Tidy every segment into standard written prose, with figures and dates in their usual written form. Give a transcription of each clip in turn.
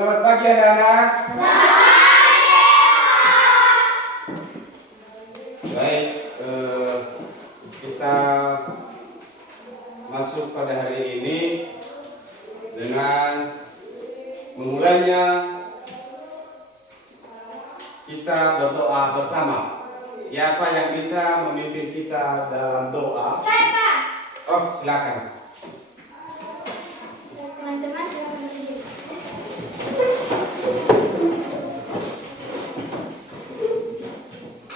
Selamat pagi anak-anak. Baik, kita masuk pada hari ini dengan memulainya kita berdoa bersama. Siapa yang bisa memimpin kita dalam doa? Saya. Oh, silakan. Teman-teman silakan berdiri.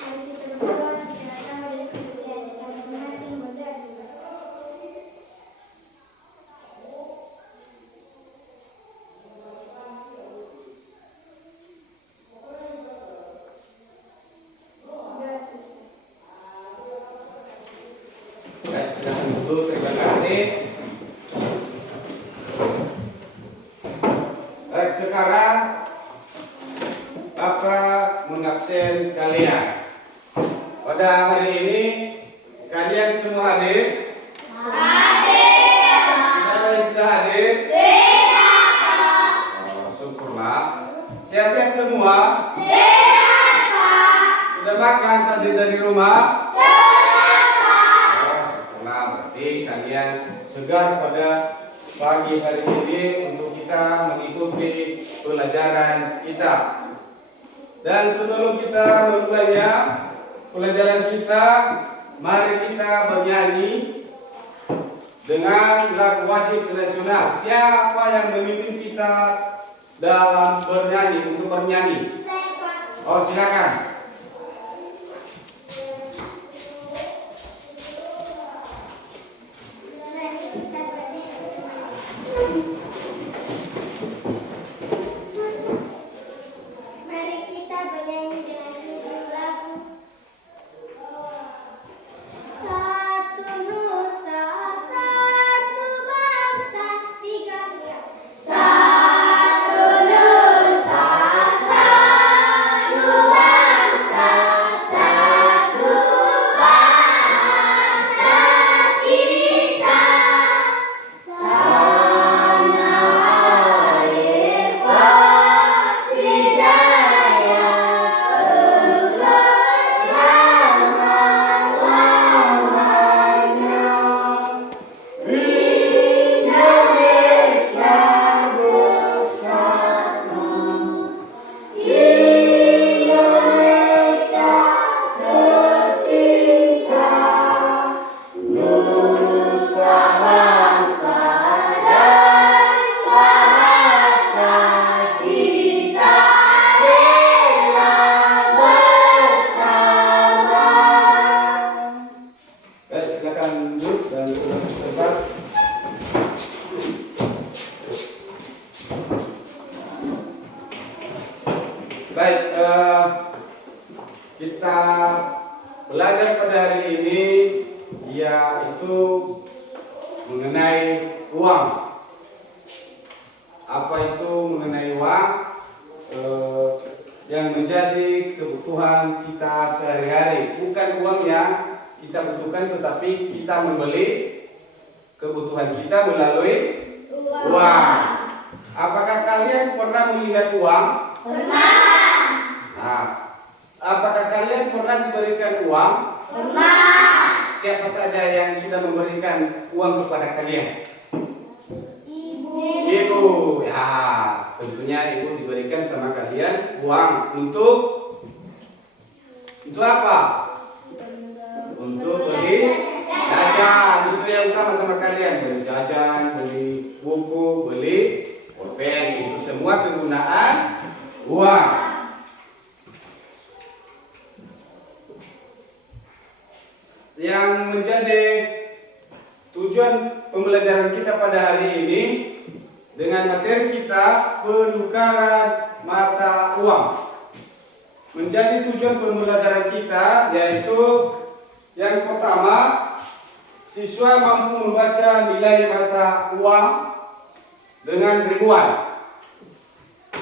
Mari kita berdoa bersama dari kesucian kita masing-masing berdoa. Baik, silakan dulu. Terima kasih. Baik, sekarang Bapak mengabsen kalian. Pada hari ini kalian semua hadir? Siapa yang sudah hadir? Oh, syukurlah. Sehat-sehat semua? Sudah makan tadi dari rumah? Berarti kalian segar pada pagi hari ini untuk kita mengikuti pelajaran kita. Dan sebelum kita memulainya pelajaran kita, mari kita bernyanyi dengan lagu wajib nasional. Siapa yang memimpin kita dalam bernyanyi, untuk bernyanyi? Oh, silakan. Mari kita bernyanyi dengan judul lagu Satu Nusa, Satu Bangsa, tiga lihat. Satu Nusa, Satu Bangsa, Satu Bangsa kita. Tanah air Persijaya unggul selama-lamanya. Indonesia bersatu, Indonesia tercinta, nusa bangsa dan bahasa kita rela bersama. Baik, silakan duduk dan bebas. Baik, kita belajar pada hari ini yaitu mengenai uang. Apa itu mengenai uang? Yang menjadi kebutuhan kita sehari-hari, bukan uang yang kita butuhkan, tetapi kita membeli kebutuhan kita melalui uang. Apakah kalian pernah melihat uang? Nah, apakah kalian pernah diberikan uang? Siapa saja yang sudah memberikan uang kepada kalian? Ibu. Ya, tentunya ibu diberikan sama kalian uang untuk apa? Untuk beli jajan. Itu yang utama sama kalian, beli jajan, beli buku, beli pulpen. Itu semua kegunaan uang. Yang menjadi tujuan pembelajaran kita pada hari ini dengan materi kita penukaran mata uang. Menjadi tujuan pembelajaran kita yaitu yang pertama, siswa mampu membaca nilai mata uang dengan ribuan.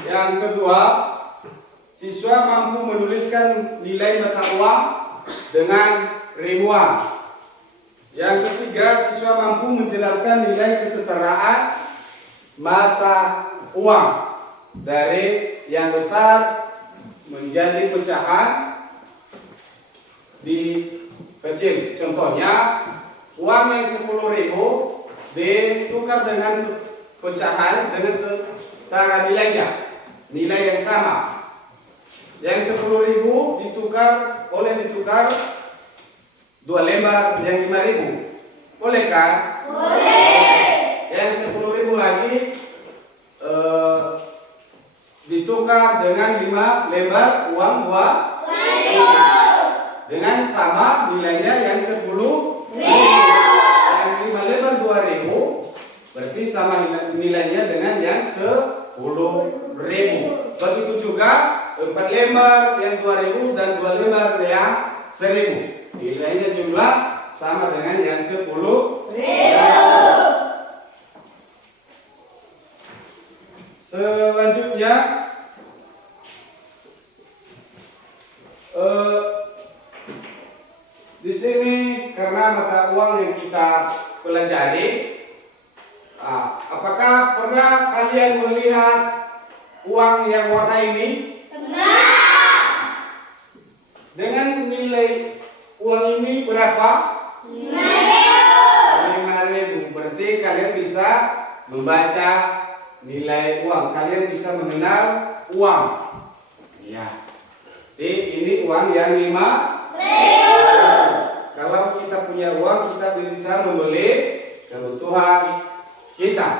Yang kedua, siswa mampu menuliskan nilai mata uang dengan ribuan. Yang ketiga, siswa mampu menjelaskan nilai kesetaraan mata uang. dari yang besar menjadi pecahan di kecil. Contohnya, uang yang 10.000 ditukar dengan pecahan dengan setara nilainya, nilai yang sama. Yang 10.000 ditukar 2 lembar yang 5.000. Boleh kan? Boleh. Yang 10.000 lagi ditukar dengan 5 lembar uang 2.000 dengan sama nilainya yang 10.000. Yang 5 lembar 2.000 berarti sama nilainya dengan yang 10.000. Begitu juga 4 lembar yang 2.000 dan 2 lembar yang 1.000. Nilainya jumlah sama dengan yang 10.000. Selanjutnya di sini karena mata uang yang kita pelajari, apakah pernah kalian melihat uang yang warna ini? Dengan nilai uang ini berapa? 5.000. Berarti kalian bisa membaca nilai uang. Kalian bisa mengenal uang. Ya. Jadi ini uang yang 5.000. Kalau kita punya uang, kita bisa membeli kebutuhan kita.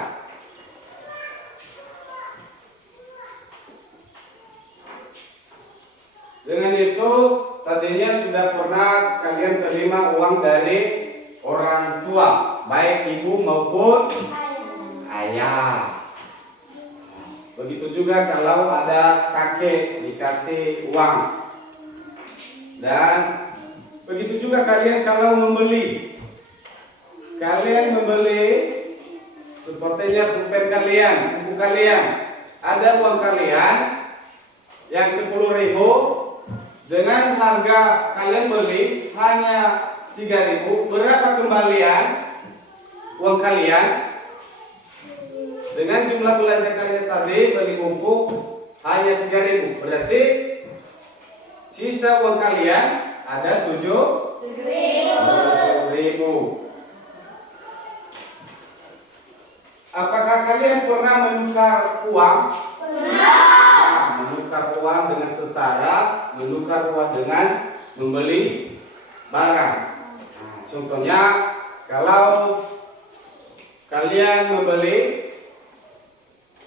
Dengan itu, tadinya sudah pernah kalian terima uang dari orang tua, baik ibu maupun ayah. Begitu juga kalau ada kakek dikasih uang. Dan begitu juga kalian kalau membeli. Kalian membeli sepertinya pulpen kalian, buku kalian. Ada uang kalian yang 10.000. Dengan harga kalian beli hanya 3.000, berapa kembalian uang kalian? Dengan jumlah belanja kalian tadi beli buku hanya 3.000, berarti sisa uang kalian ada 7.000. Apakah kalian pernah menukar uang? Menukar uang dengan setara, menukar uang dengan membeli barang. Contohnya, kalau kalian membeli,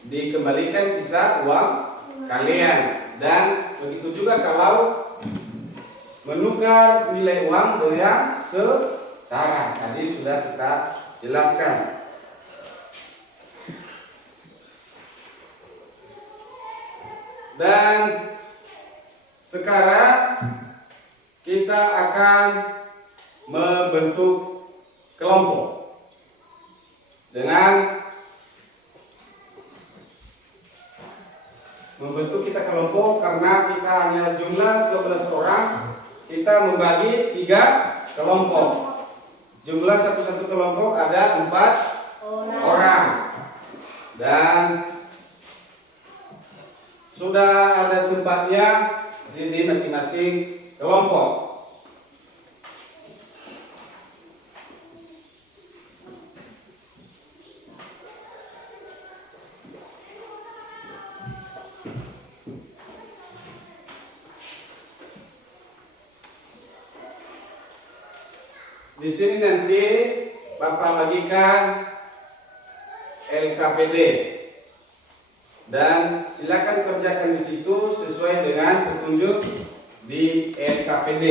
dikembalikan sisa uang kalian. Dan begitu juga kalau menukar nilai uang dengan setara. Tadi sudah kita jelaskan. Dan sekarang kita akan membentuk kelompok dengan membentuk kita kelompok karena kita hanya jumlah 12 orang, kita membagi 3 kelompok. Jumlah satu kelompok ada 4 orang. Dan sudah ada tempatnya di masing-masing kelompok. Di sini nanti Bapak bagikan LKPD. Dan silakan kerjakan di situ sesuai dengan petunjuk di LKPD.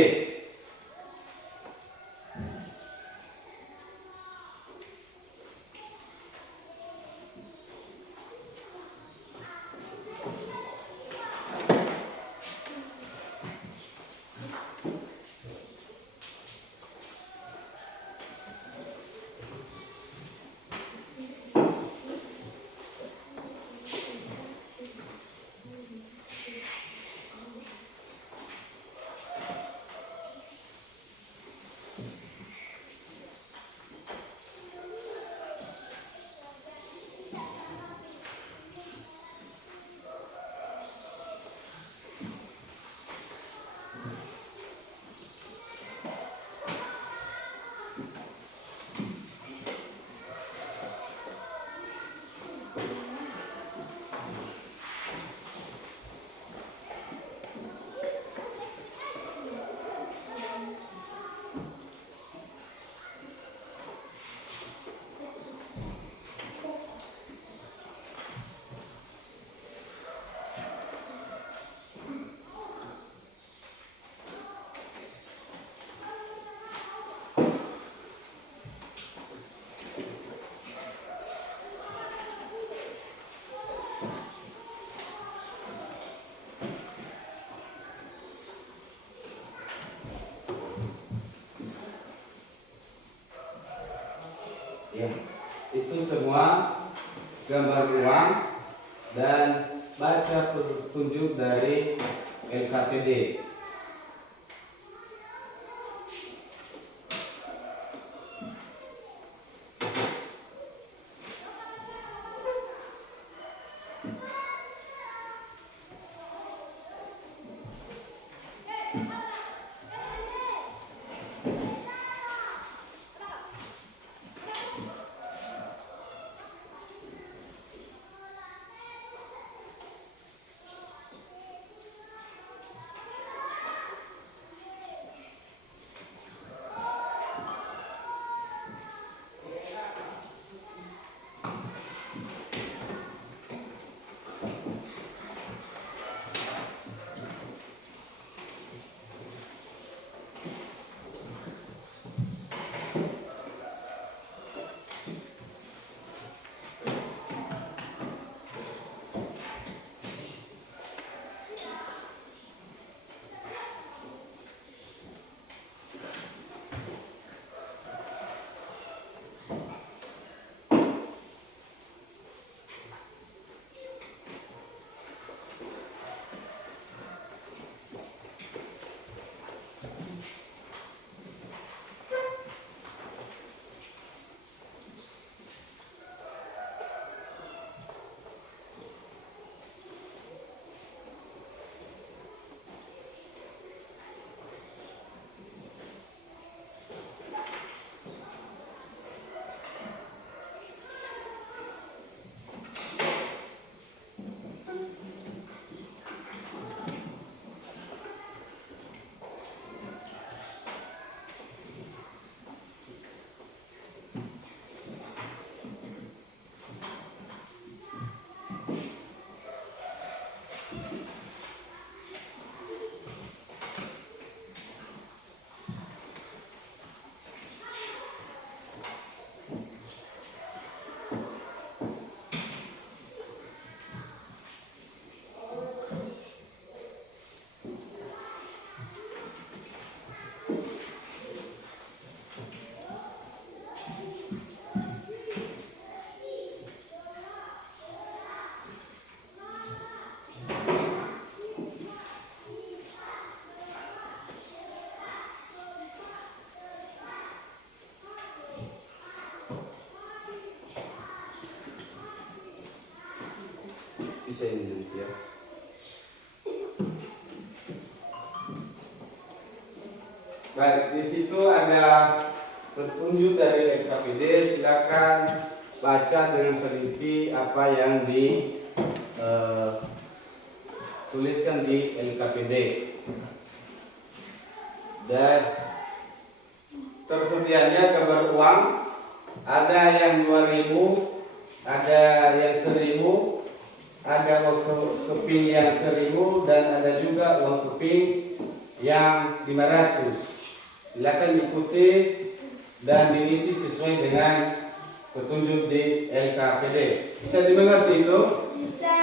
gambar uang dan baca petunjuk dari LKPD. Bisa ini ya. Baik, di situ ada petunjuk dari LKPD. Silakan baca dengan teliti apa yang dituliskan di LKPD. Dan tersedianya gambar uang, ada yang 2.000, ada yang 1.000. Ada uang keping yang 1.000 dan ada juga uang keping yang 500. Silakan ikuti dan diisi sesuai dengan petunjuk di LKPD. Bisa dimengerti itu? Bisa.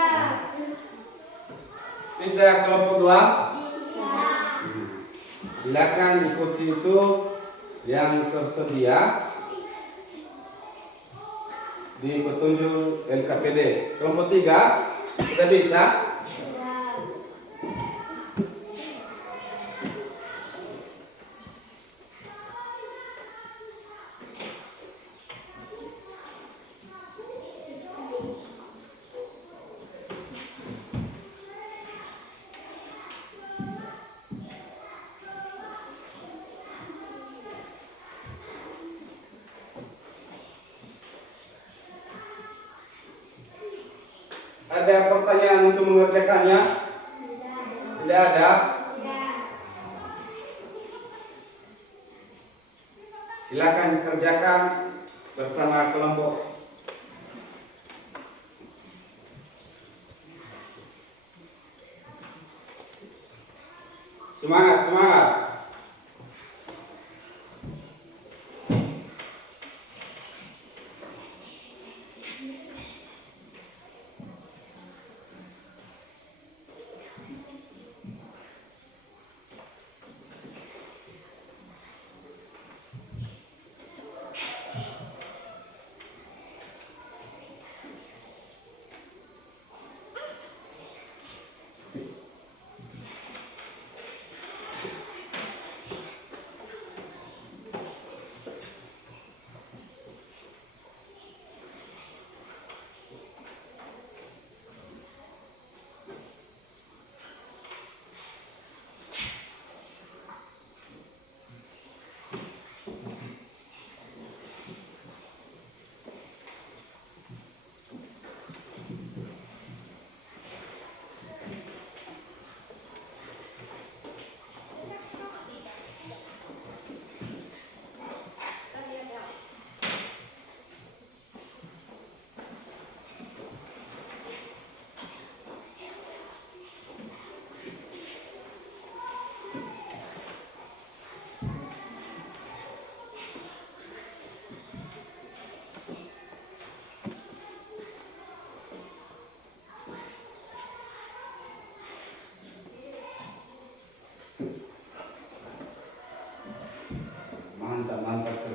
Bisa kelompok 2? Bisa. Silakan ikuti itu yang tersedia di petunjuk LKPD. Kelompok 3 sudah bisa? Ada pertanyaan untuk mengerjakannya? Tidak ada? Silakan kerjakan bersama kelompok. Semangat, semangat.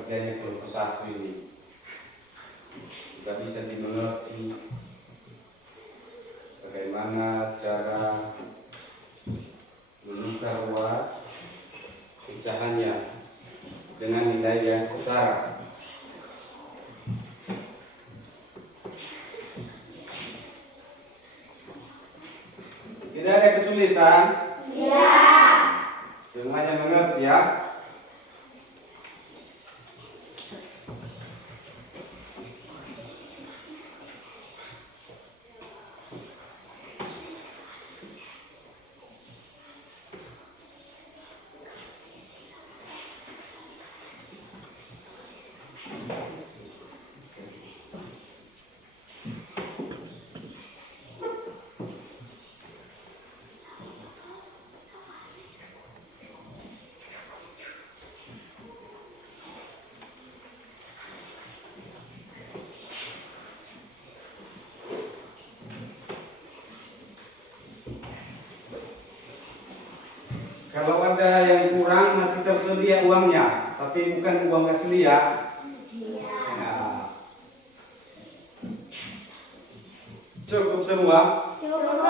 kerjanya kelompok satu ini. Kita bisa dimengerti bagaimana cara menukar uang pecahannya dengan nilai yang setara. Tidak ada kesulitan? Ya. Semuanya mengerti ya? Kalau ada yang kurang masih tersedia uangnya, tapi bukan uang asli ya. Nah. Cukup semua? Cukup.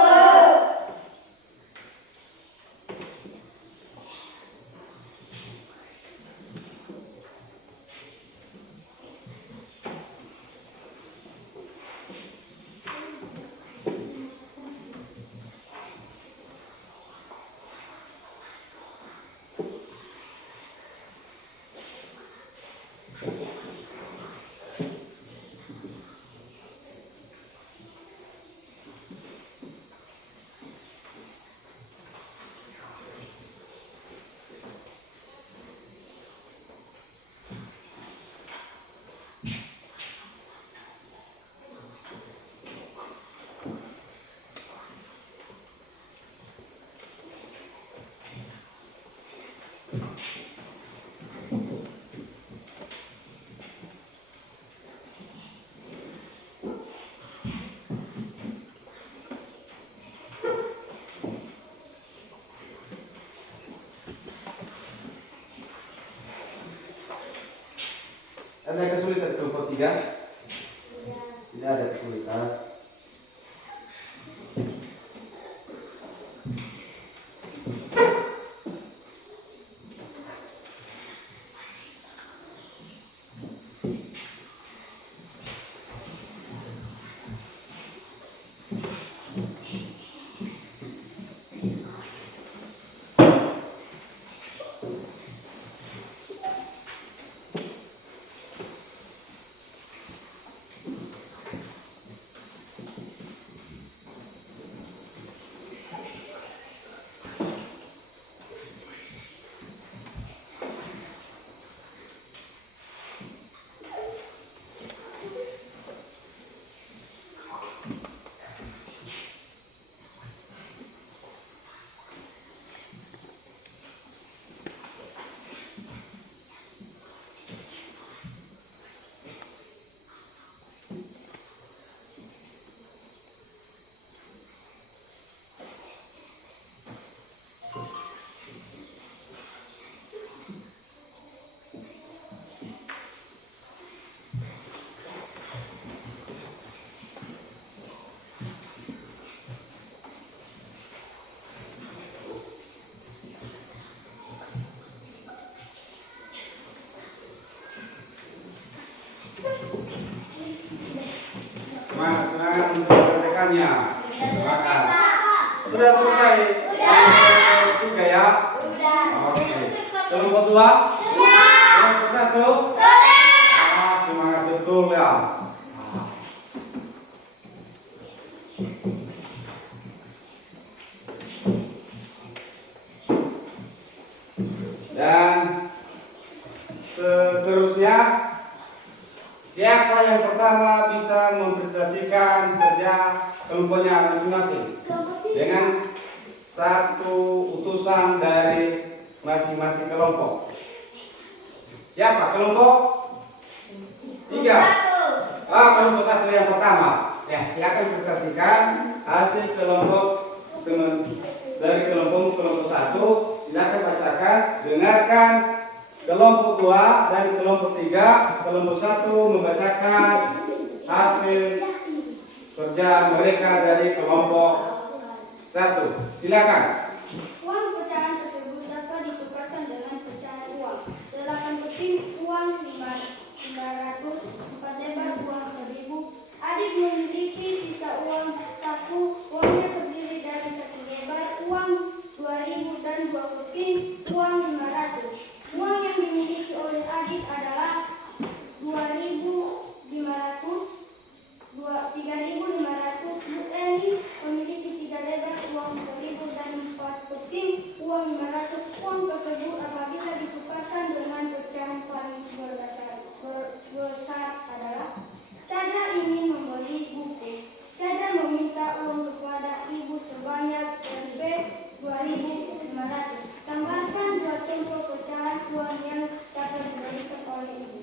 Ada kesulitan kelompok 3? Tidak ada kesulitan. Semangat untuk praktekannya. Semangat. Sudah selesai? Yang ketiga ya? Sudah. Oke. Kelompok 2? Sudah. Kelompok 1? Sudah. Semangat betul ya. Dan seterusnya, siapa yang pertama bisa mempresentasikan kerja kelompoknya masing-masing dengan satu utusan dari masing-masing kelompok? Siapa? Kelompok 3. Kelompok 1 yang pertama. Ya, silakan presentasikan hasil kelompok dari kelompok 1. Silakan bacakan, dengarkan kelompok 2 dan kelompok 3. Kelompok 1 membacakan hasil kerja mereka dari kelompok 1. Silakan. Uang pecahan tersebut dapat ditukarkan dengan pecahan uang 8 keping uang 500, 4 lembar uang 1000. Adik memiliki sisa uang 1. Uangnya terdiri dari 1 lembar uang 2000 dan 2 keping uang 500. Uang yang dimiliki oleh adik adalah 3.500. Bu Eni memiliki 3 lembar uang 1000 dan 4 keping uang 500. Uang tersebut apabila ditukarkan dengan pecahan paling besar adalah: Chandra ingin membeli buku. Chandra meminta uang kepada ibu sebanyak Rp2.500. Tambahkan 2 contoh pecahan uang yang dapat diberikan oleh ibu.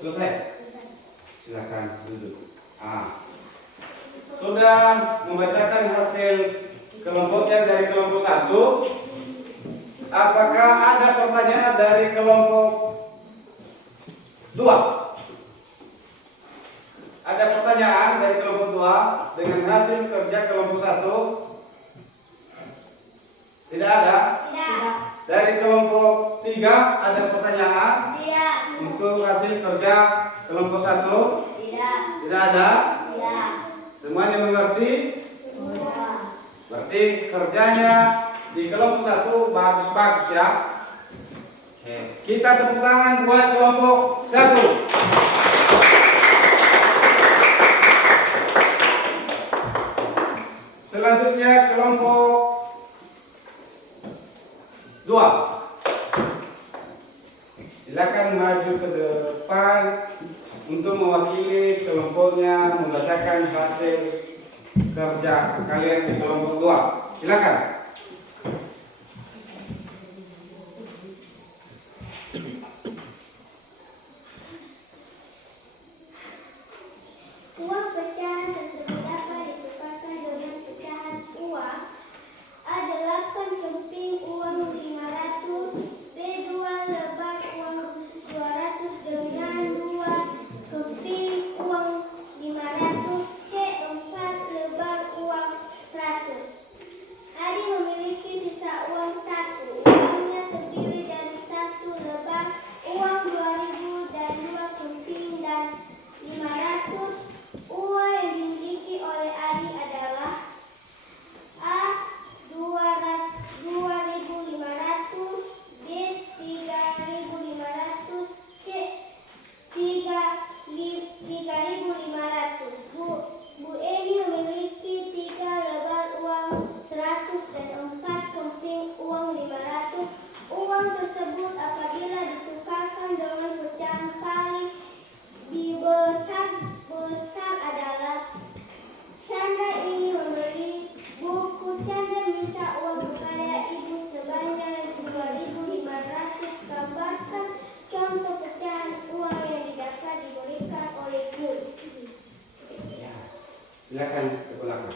Selesai? Silakan duduk. Sudah membacakan hasil kelompoknya dari kelompok 1. Apakah ada pertanyaan dari kelompok 2? Ada pertanyaan dari kelompok 2 dengan hasil kerja kelompok 1? Tidak ada? Tidak. Dari kelompok 3 ada pertanyaan? Tidak. Untuk hasil kerja kelompok 1? Tidak. Tidak ada? Tidak. Semuanya mengerti? Semua. Berarti kerjanya di kelompok 1 bagus-bagus ya. Oke. Kita tepuk tangan buat kelompok 1. Selanjutnya kelompok 2. Silakan maju ke depan untuk mewakili kelompoknya membacakan hasil kerja kalian di kelompok 2. Silakan. Uang pecahan tersebut dapat ditukarkan dengan pecahan uang A8 keping uang 500, B2 lembar uang 200 dengan 2 keping uang 500, C4 lembar uang 100. Adi memiliki sisa uang 1. Uangnya terdiri dari 1 lembar uang 2000 dan 2 keping dan 500. Uang yang dimiliki oleh Adi adalah A. 2.500, B. 3.500, C. 3.500. Bu Eni memiliki 3 lembar uang 100 dan 4 keping uang 500. Uang tersebut apabila ditukarkan dengan pecahan paling besar adalah: Chandra ingin membeli buku. Chandra minta uang kepada ibu sebanyak 2.500. Gambarkan contoh pecahan uang yang dapat diberikan oleh guru. Silakan ke belakang.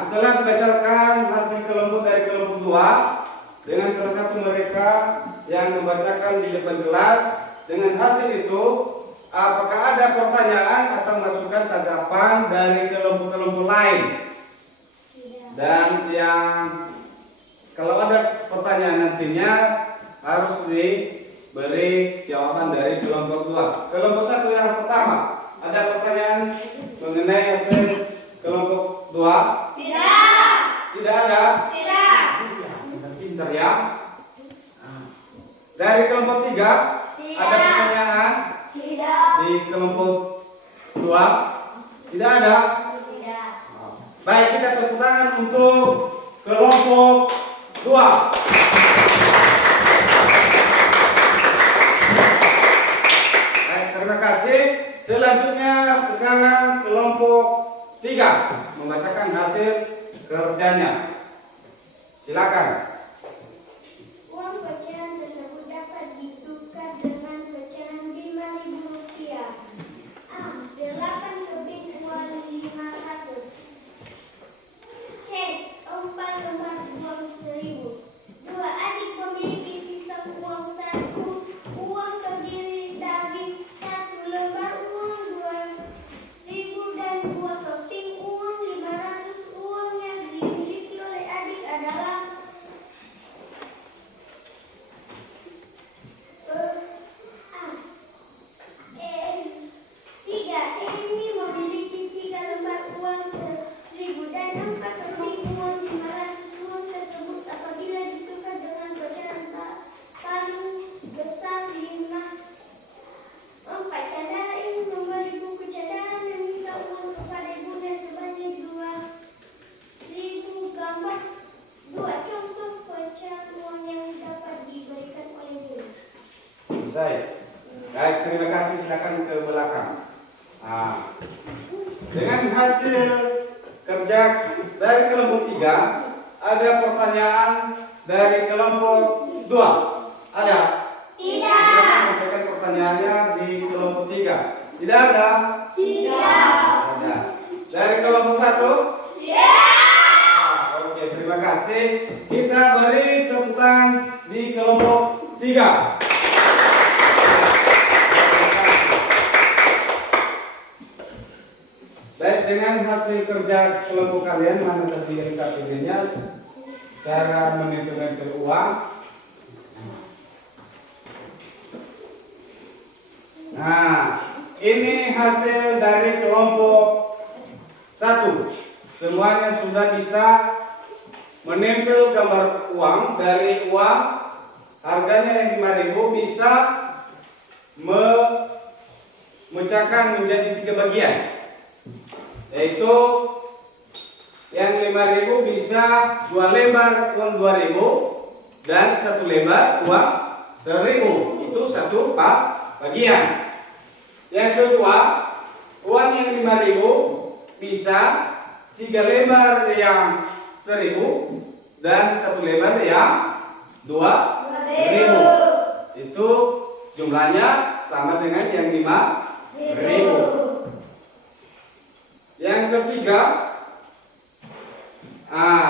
Setelah dibacakan hasil kelompok dari kelompok 2 dengan salah satu mereka yang membacakan di depan kelas, dengan hasil itu apakah ada pertanyaan atau masukan tanggapan dari kelompok-kelompok lain? Dan yang kalau ada pertanyaan nantinya harus diberi jawaban dari kelompok 2. Kelompok 1 yang pertama, ada pertanyaan mengenai hasil kelompok 2? Tidak. Tidak ada? Tidak. Pintar-pintar ya. Dari kelompok 3 ada pertanyaan? Tidak. Di kelompok 2? Tidak ada? Tidak. Baik, kita tepuk tangan untuk kelompok 2. Baik, terima kasih. Selanjutnya sekarang kelompok 3 membacakan hasil kerjanya. Silakan. Uang pecahan tersebut dapat ditukar dengan pecahan Rp5.000. A. 8 keping uang 500. C. 4 lembar uang 1.000. silakan ke belakang. Nah, dengan hasil kerja dari kelompok 3, ada pertanyaan dari kelompok 2. Ada? Tidak. Silakan sampaikan pertanyaannya di kelompok 3. Tidak ada? Tidak. Ada. Dari kelompok 1? Oke, terima kasih. Kita beri tepuk tangan di kelompok 3. Baik, dengan hasil kerja kelompok kalian, mana tadi yang KPD-nya, cara menempel uang. Nah, ini hasil dari kelompok 1. Semuanya sudah bisa menempel gambar uang. Dari uang harganya yang 5.000 bisa memecahkan menjadi 3 bagian, yaitu yang 5.000 bisa 2 lembar uang 2.000 dan 1 lembar uang 1.000. Itu 1 bagian. Yang kedua, uang yang 5.000 bisa 3 lembar yang 1.000 dan 1 lembar yang 2.000. Itu jumlahnya sama dengan yang 5.000. Yang ketiga,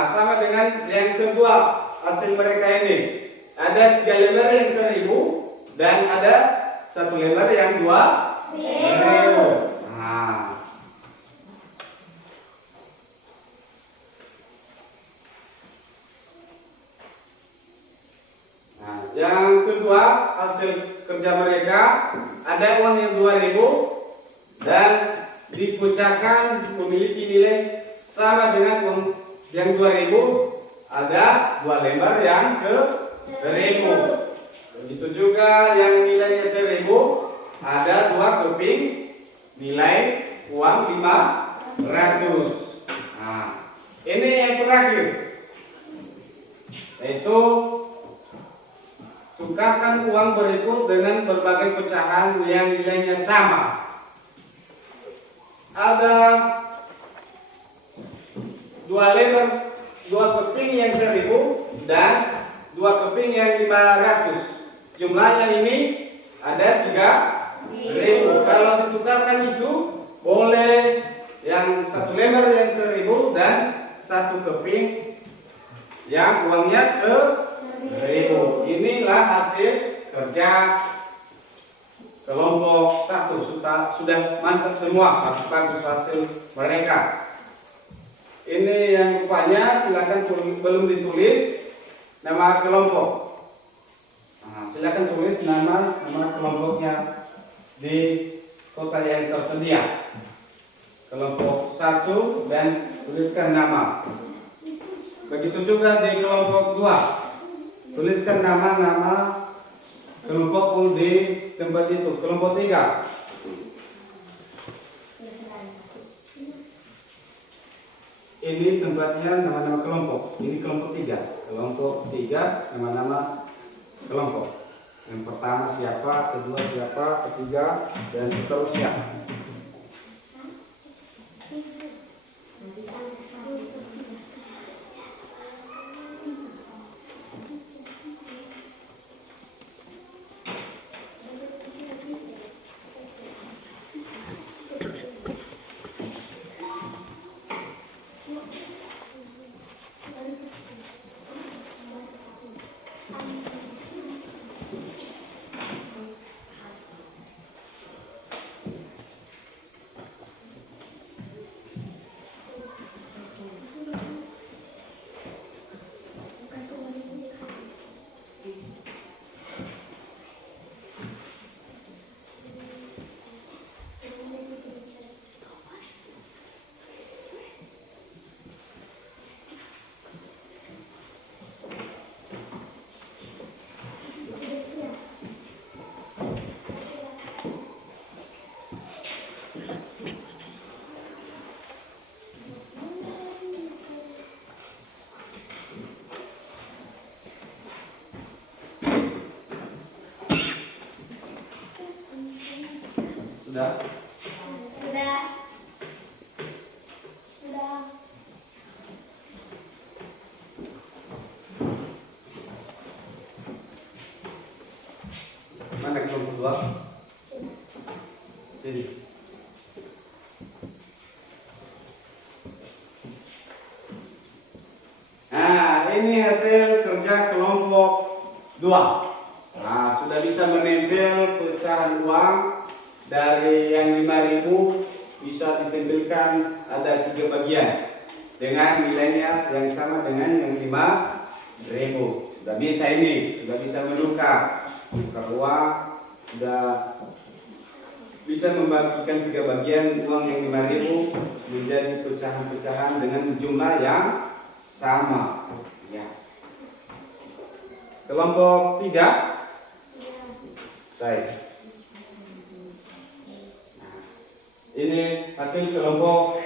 sama dengan yang kedua hasil mereka ini. Ada 3 lembar yang 1.000 dan ada 1 lembar yang 2.000. Yang kedua hasil kerja mereka, ada uang yang 2.000 dan dipecahkan memiliki nilai sama dengan uang yang 2.000, ada 2 lembar yang 1.000. Begitu juga yang nilainya 1.000, ada 2 keping nilai uang 500. Ini yang terakhir, yaitu tukarkan uang berikut dengan berbagai pecahan yang nilainya sama. Ada 2 lembar, 2 keping yang 1.000 dan 2 keping yang 500. Jumlahnya ini ada 3.000. Kalau ditukarkan itu boleh yang 1 lembar yang 1.000 dan 1 keping yang uangnya 1.000. Inilah hasil kerja kelompok 1. Sudah mantap semua, bagus-bagus hasil mereka. Ini yang rupanya silakan belum ditulis nama kelompok. Silakan tulis nama kelompoknya di kotak yang tersedia. Kelompok 1 dan tuliskan nama. Begitu juga di kelompok 2. Tuliskan nama kelompok di tempat itu. Kelompok 3. Ini tempatnya nama-nama kelompok. Ini kelompok 3. Kelompok 3 nama-nama kelompok. Yang pertama siapa, kedua siapa, ketiga dan seterusnya. Nah, ini hasil kerja kelompok 2. Nah, sudah bisa menempel pecahan uang dari yang 5.000 bisa ditempelkan ada 3 bagian dengan nilainya yang sama dengan yang 5.000. Sudah bisa ini, sudah bisa menukar uang, sudah bisa membagikan 3 bagian uang yang 5.000 menjadi pecahan-pecahan dengan jumlah yang sama. Ya. Kelompok 3. Saya. Ini hasil kelompok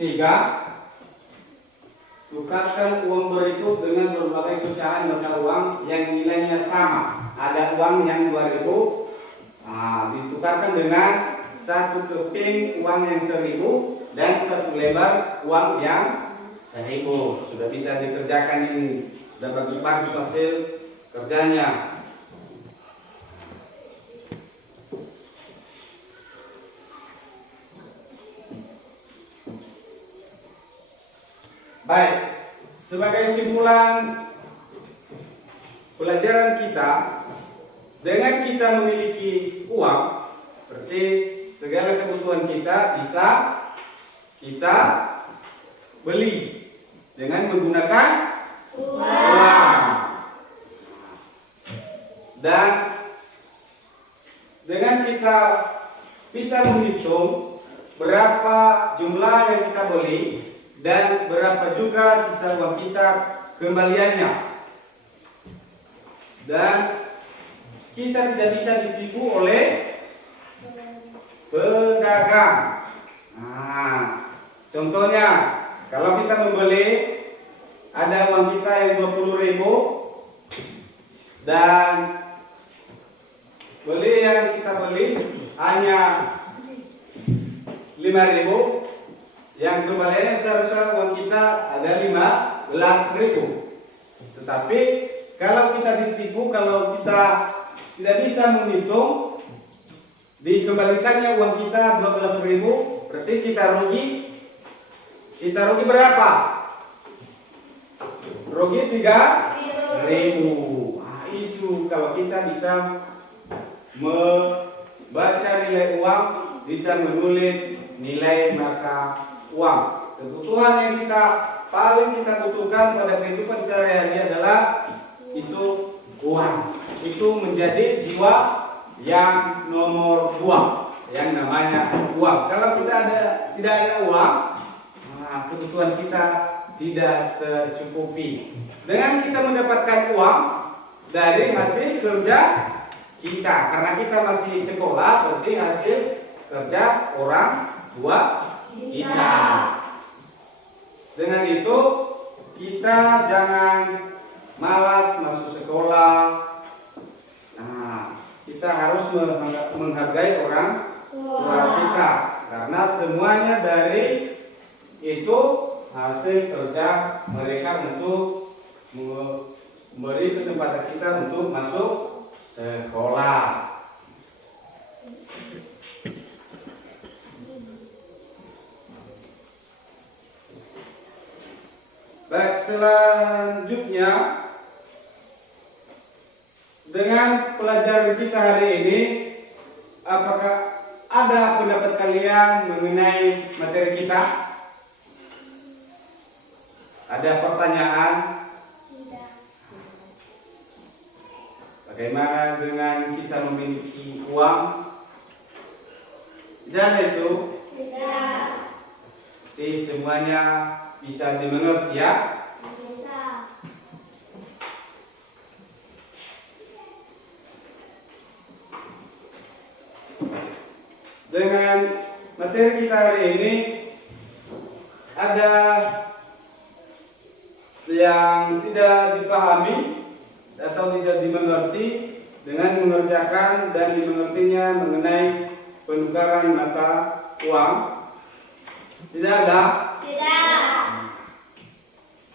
3. Tukarkan uang berikut dengan berbagai pecahan mata uang yang nilainya sama. Ada uang yang 2.000, ditukarkan dengan 1 keping uang yang 1.000 dan 1 lembar uang yang 1.000. Sudah bisa dikerjakan ini. Sudah bagus-bagus hasil kerjanya. Baik, sebagai simpulan pelajaran kita, dengan kita memiliki uang, berarti segala kebutuhan kita bisa kita beli dengan menggunakan uang. Dan dengan kita bisa menghitung berapa jumlah yang kita beli dan berapa juga sisa uang kita kembaliannya. Dan kita tidak bisa ditipu oleh pedagang. Nah, contohnya kalau kita membeli, ada uang kita yang 20.000 dan yang kita beli hanya 5.000, yang kembaliannya seharusnya uang kita ada 15.000. Tetapi kalau kita ditipu, kalau kita tidak bisa menghitung, dikembalikannya uang kita 12.000, berarti kita rugi. Kita rugi berapa? Rugi 3.000. Nah, itu kalau kita bisa membaca nilai uang, bisa menulis nilai mata uang. Kebutuhan yang paling kita butuhkan pada kehidupan sehari-hari adalah itu uang. Itu menjadi jiwa yang nomor 2, yang namanya uang. Kalau kita tidak ada uang, kebutuhan kita tidak tercukupi. Dengan kita mendapatkan uang dari hasil kerja kita, karena kita masih sekolah, berarti hasil kerja orang tua kita. Dengan itu kita jangan malas masuk sekolah. Nah, kita harus menghargai orang tua kita, karena semuanya dari itu hasil kerja mereka untuk memberi kesempatan kita untuk masuk sekolah. Baik, selanjutnya dengan pelajaran kita hari ini, apakah ada pendapat kalian mengenai materi kita? Ada pertanyaan? Tidak. Bagaimana dengan kita memiliki uang? Tidak ada itu? Tidak. Jadi semuanya bisa dimengerti ya? Bisa. Dengan materi kita hari ini, ada yang tidak dipahami atau tidak dimengerti dengan mengerjakan dan dimengertinya mengenai penukaran mata uang. Tidak ada? Tidak.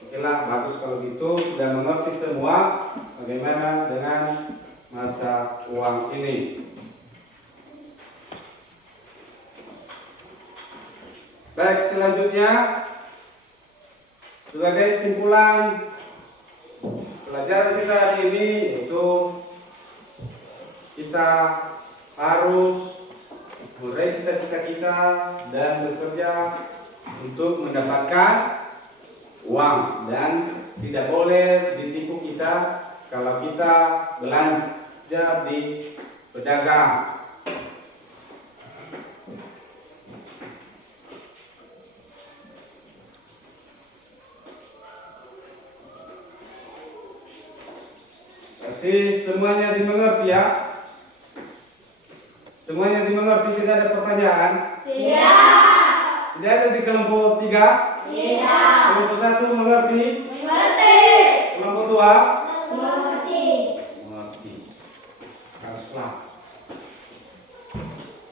Oke lah, bagus kalau gitu, sudah mengerti semua bagaimana dengan mata uang ini. Baik, selanjutnya Sebagai kesimpulan pelajaran kita hari ini yaitu kita harus meraih cita-cita kita dan bekerja untuk mendapatkan uang, dan tidak boleh ditipu kita kalau kita belanja di pedagang. Berarti semuanya dimengerti ya? Semuanya dimengerti, tidak ada pertanyaan? Tidak. Tidak ada di kelompok 3? Tidak. Kelompok 1 mengerti? Mengerti. Kelompok 2? Mengerti. Mengerti. Haruslah.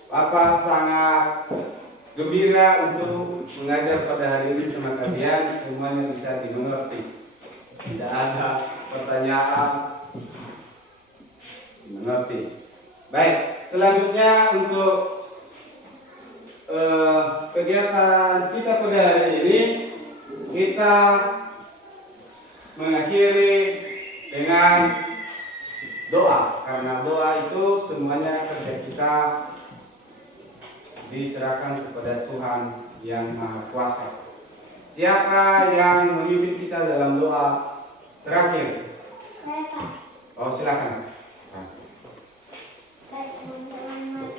Bapak sangat gembira untuk mengajar pada hari ini sama kalian. Semuanya bisa dimengerti. Tidak ada pertanyaan. Mengerti. Baik, selanjutnya untuk kegiatan kita pada hari ini, kita mengakhiri dengan doa, karena doa itu semuanya kerja kita diserahkan kepada Tuhan yang Maha Kuasa. Siapa yang memimpin kita dalam doa terakhir? Saya Pak. Oh, silakan. Baik, teman-teman.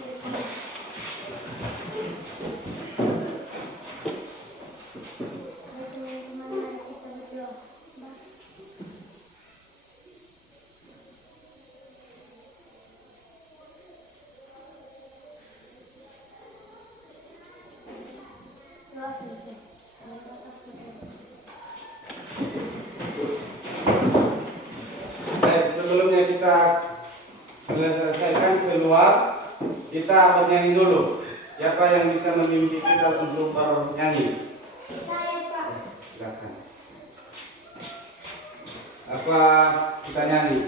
Baik, sebelumnya kita menyelesaikan keluar, kita bernyanyi dulu. Siapa yang bisa memimpin kita untuk bernyanyi? Saya Pak. Silakan. Apa kita nyanyi?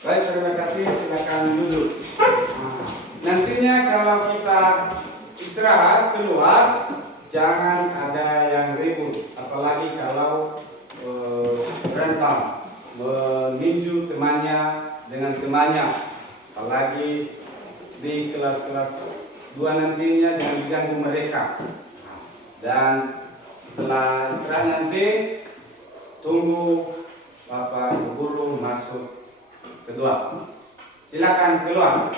Baik, terima kasih. Silakan duduk. Nantinya kalau kita istirahat keluar, jangan ada yang ribut, apalagi kalau berantem, meninju temannya dengan temannya, apalagi di kelas-kelas 2 nantinya jangan diganggu mereka. Dan setelah istirahat nanti tunggu Bapak Ibu guru masuk kedua. Silakan keluar.